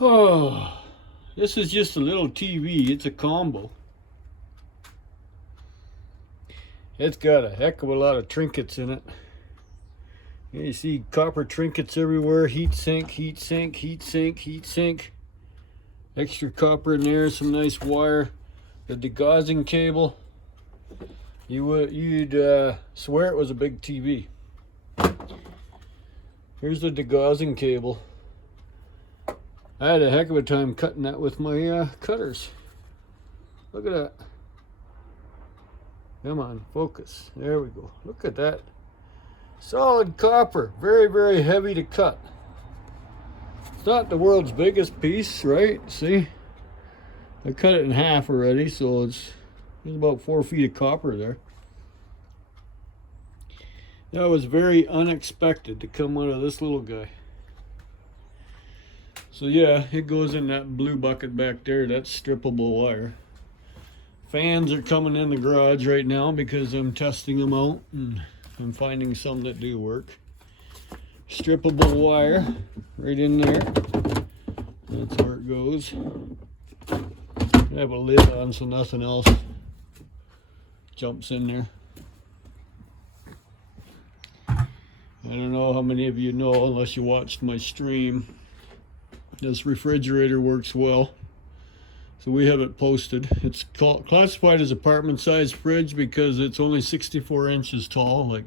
Oh, this is just a little TV. It's a combo. It's got a heck of a lot of trinkets in it. You see copper trinkets everywhere. Heat sink, heat sink, heat sink, heat sink. Extra copper in there, some nice wire. The degaussing cable. You'd swear it was a big TV. Here's the degaussing cable. I had a heck of a time cutting that with my cutters. Look at that. Come on, focus. There we go. Look at that. Solid copper. Very, very heavy to cut. It's not the world's biggest piece, right? See? I cut it in half already, so there's about 4 feet of copper there. That was very unexpected to come out of this little guy. So yeah, it goes in that blue bucket back there. That's strippable wire. Fans are coming in the garage right now because I'm testing them out and I'm finding some that do work. Strippable wire right in there. That's where it goes. I have a lid on so nothing else jumps in there. I don't know how many of you know, unless you watched my stream, this refrigerator works well. So we have it posted. It's classified as apartment size fridge because it's only 64 inches tall. Like,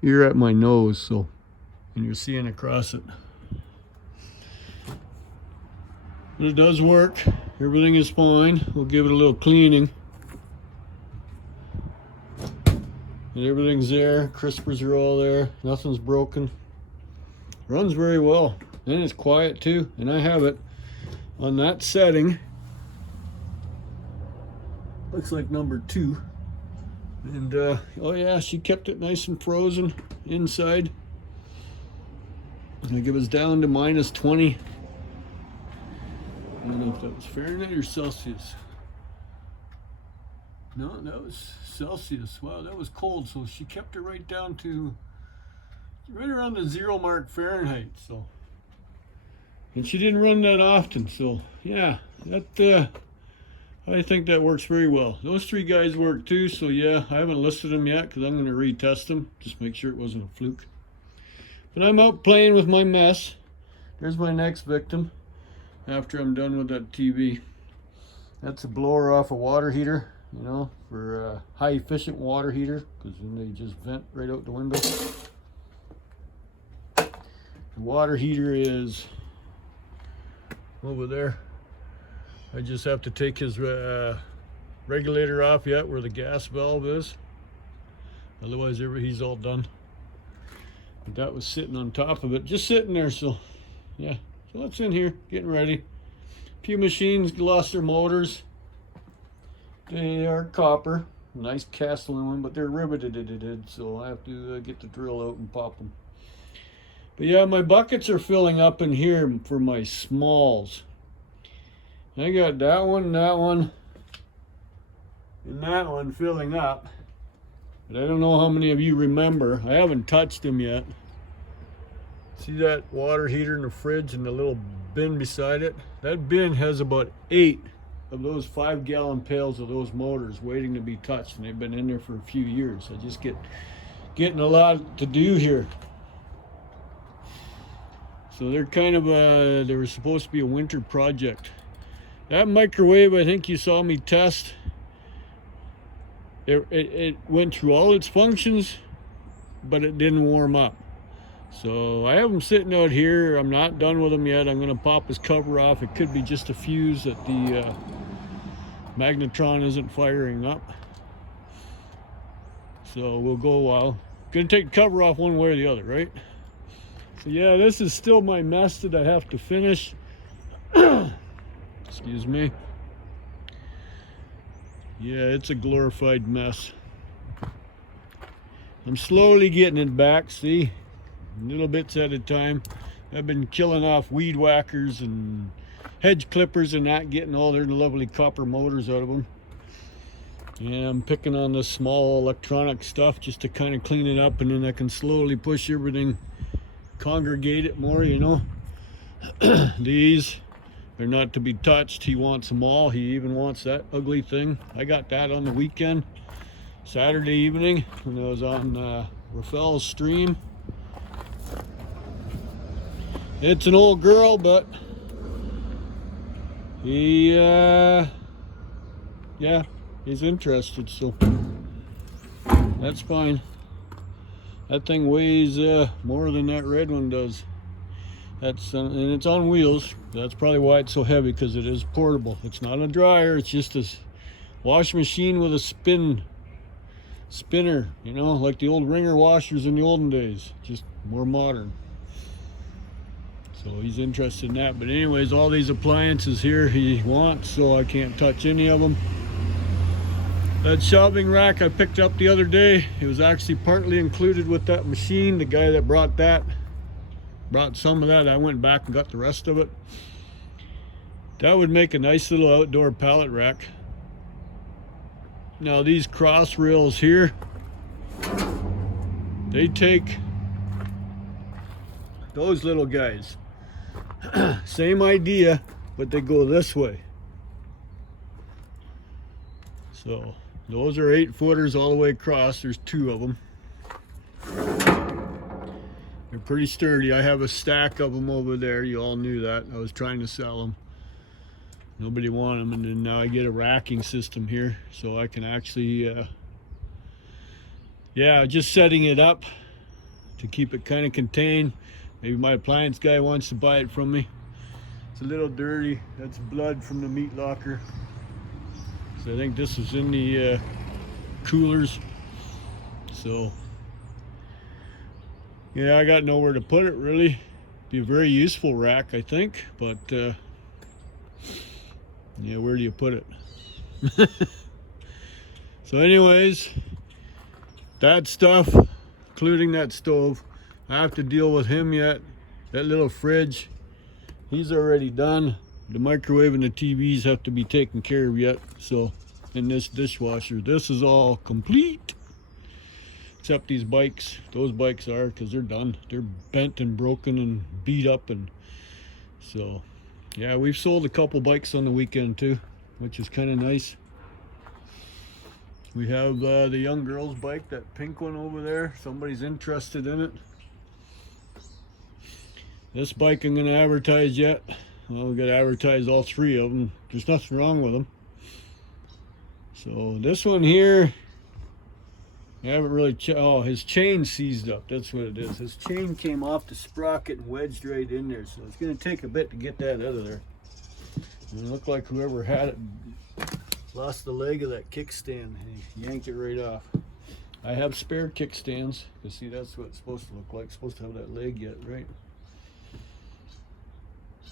you're at my nose, so, and you're seeing across it. But it does work. Everything is fine. We'll give it a little cleaning. And everything's there. Crispers are all there. Nothing's broken. Runs very well. And it's quiet too. And I have it on that setting. Looks like number 2. And oh yeah, she kept it nice and frozen inside. Like it was down to -20. I don't know if that was Fahrenheit or Celsius. No, that was Celsius. Wow, that was cold. So she kept it right down to right around the 0 mark Fahrenheit. So, and she didn't run that often. So yeah, that I think that works very well. Those 3 guys work too. So yeah, I haven't listed them yet because I'm going to retest them. Just make sure it wasn't a fluke. But I'm out playing with my mess. There's my next victim. After I'm done with that TV, that's a blower off a water heater, you know, for a high efficient water heater, because then they just vent right out the window. The water heater is over there. I just have to take his regulator off yet where the gas valve is. Otherwise he's all done. But that was sitting on top of it, just sitting there. So yeah. So that's in here, getting ready. A few machines lost their motors. They are copper, nice cast aluminum, but they're riveted, so I have to get the drill out and pop them. But yeah, my buckets are filling up in here for my smalls. I got that one, and that one filling up. But I don't know how many of you remember. I haven't touched them yet. See that water heater in the fridge and the little bin beside it? That bin has about 8 of those 5-gallon pails of those motors waiting to be touched, and they've been in there for a few years. I just getting a lot to do here. So they're kind of they were supposed to be a winter project. That microwave, I think you saw me test. It went through all its functions, but it didn't warm up. So I have them sitting out here. I'm not done with them yet. I'm going to pop his cover off. It could be just a fuse that the magnetron isn't firing up. So we'll go a while. Going to take the cover off one way or the other, right? So yeah, this is still my mess that I have to finish. Excuse me. Yeah, it's a glorified mess. I'm slowly getting it back, see? Little bits at a time. I've been killing off weed whackers and hedge clippers and not getting all their lovely copper motors out of them. And I'm picking on the small electronic stuff just to kind of clean it up, and then I can slowly push everything, congregate it more, you know. These are not to be touched. He wants them all. He even wants that ugly thing. I got that on the weekend, Saturday evening, when I was on Rafael's stream. It's an old girl, but he, yeah, he's interested, so that's fine. That thing weighs more than that red one does. That's and it's on wheels. That's probably why it's so heavy, because it is portable. It's not a dryer. It's just a washing machine with a spinner. You know, like the old wringer washers in the olden days, just more modern. So he's interested in that. But anyways, all these appliances here he wants, so I can't touch any of them. That shelving rack I picked up the other day, it was actually partly included with that machine. The guy that brought some of that. I went back and got the rest of it. That would make a nice little outdoor pallet rack. Now these cross rails here, they take those little guys. Same idea, but they go this way. So those are 8-footers all the way across. There's 2 of them. They're pretty sturdy. I have a stack of them over there. You all knew that. I was trying to sell them. Nobody wanted them, and then now I get a racking system here, so I can actually, yeah, just setting it up to keep it kind of contained. Maybe my appliance guy wants to buy it from me. It's a little dirty. That's blood from the meat locker. So I think this was in the coolers. So yeah, I got nowhere to put it really. Be a very useful rack, I think, but yeah, where do you put it? So anyways, that stuff, including that stove, I have to deal with him yet. That little fridge, he's already done. The microwave and the TVs have to be taken care of yet. So, and this dishwasher, this is all complete. Except these bikes. Those bikes are, because they're done. They're bent and broken and beat up, and so yeah, we've sold a couple bikes on the weekend too, which is kind of nice. We have the young girl's bike, that pink one over there. Somebody's interested in it. This bike I'm going to advertise yet. Well, we've got to advertise all 3 of them. There's nothing wrong with them. So this one here, I haven't really, oh, his chain seized up. That's what it is. His chain came off the sprocket and wedged right in there. So it's going to take a bit to get that out of there. And it looked like whoever had it lost the leg of that kickstand. He yanked it right off. I have spare kickstands. You see, that's what it's supposed to look like. It's supposed to have that leg yet, right?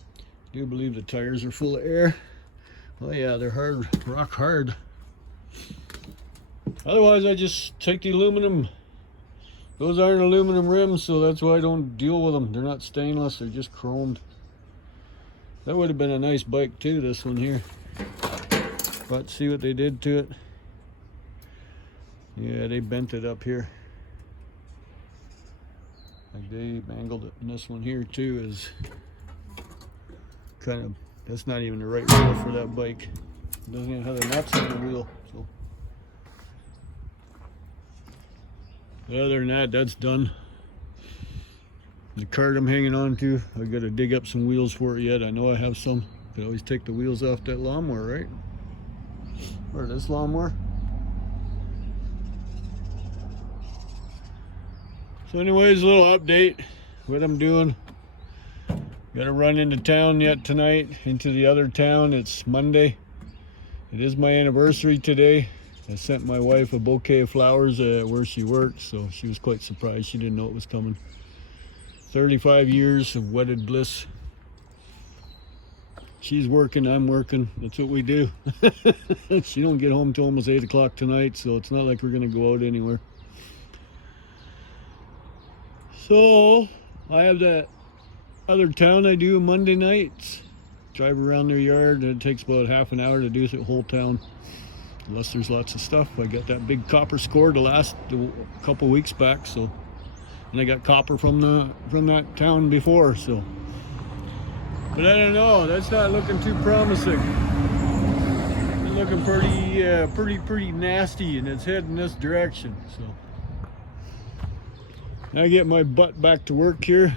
I do believe the tires are full of air. Oh yeah, they're hard, rock hard. Otherwise, I just take the aluminum. Those aren't aluminum rims, so that's why I don't deal with them. They're not stainless, they're just chromed. That would have been a nice bike too, this one here. But see what they did to it? Yeah, they bent it up here. Like they mangled it. And this one here too is kind of, that's not even the right wheel for that bike. It doesn't even have the nuts on the wheel. So other than that, that's done. The cart I'm hanging on to, I got to dig up some wheels for it yet. I know I have some. Could always take the wheels off that lawnmower, right? Or this lawnmower. So anyways, a little update what I'm doing. Got to run into town yet tonight, into the other town. It's Monday. It is my anniversary today. I sent my wife a bouquet of flowers where she works, so she was quite surprised. She didn't know it was coming. 35 years of wedded bliss. She's working, I'm working. That's what we do. She don't get home till almost 8 o'clock tonight, so it's not like we're going to go out anywhere. So I have that other town I do Monday nights. Drive around their yard, and it takes about half an hour to do the whole town. Unless there's lots of stuff. I got that big copper score to last a couple weeks back, so, and I got copper from that town before, so But I don't know, that's not looking too promising. It's looking pretty nasty, and it's heading this direction. So I get my butt back to work here.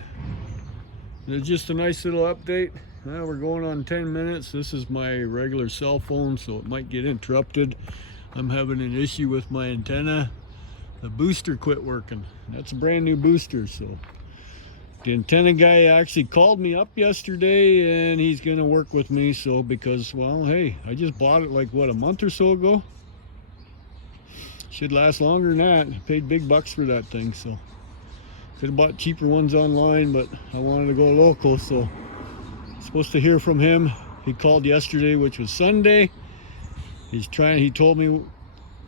It's just a nice little update. Now we're going on 10 minutes. This is my regular cell phone, so it might get interrupted. I'm having an issue with my antenna. The booster quit working. That's a brand new booster, so the antenna guy actually called me up yesterday, and he's gonna work with me. So because, well, hey, I just bought it like what, a month or so ago. Should last longer than that. I paid big bucks for that thing, so could have bought cheaper ones online, but I wanted to go local, so supposed to hear from him. He called yesterday, which was Sunday. He told me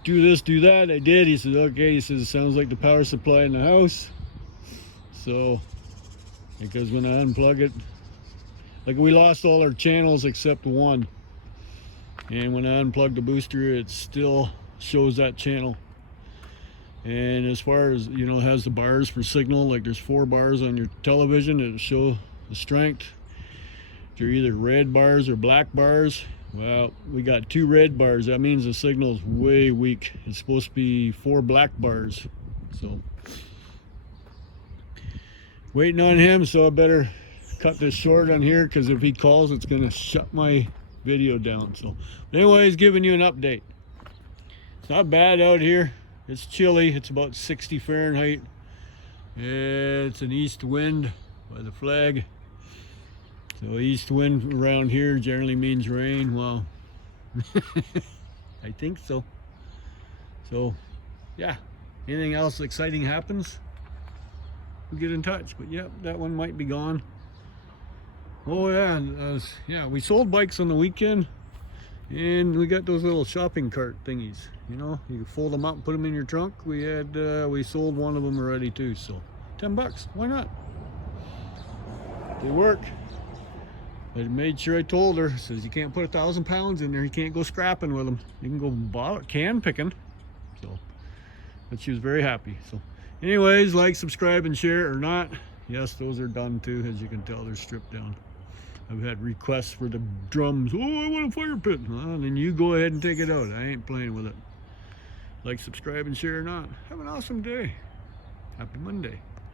do this, do that. I did. He said, okay. He says, it sounds like the power supply in the house. So, because when I unplug it, like we lost all our channels except one. And when I unplug the booster, it still shows that channel. And as far as, you know, it has the bars for signal, like there's 4 bars on your television. It'll show the strength. They're either red bars or black bars. Well, we got 2 red bars. That means the signal is way weak. It's supposed to be 4 black bars. So waiting on him, so I better cut this short on here, because if he calls, it's gonna shut my video down. So but anyways, giving you an update. It's not bad out here. It's chilly. It's about 60 Fahrenheit. It's an east wind by the flag. So east wind around here generally means rain. Well, I think so. So yeah, anything else exciting happens, we'll get in touch. But yeah, that one might be gone. Oh yeah, and yeah, we sold bikes on the weekend, and we got those little shopping cart thingies. You know, you can fold them up and put them in your trunk. We sold one of them already too. So $10, why not? They work. I made sure I told her, says you can't put 1,000 pounds in there. You can't go scrapping with them. You can go can picking. So, but she was very happy. So anyways, like, subscribe, and share, or not. Yes, those are done too. As you can tell, they're stripped down. I've had requests for the drums. Oh, I want a fire pit. Well, then you go ahead and take it out. I ain't playing with it. Like, subscribe, and share, or not. Have an awesome day. Happy Monday.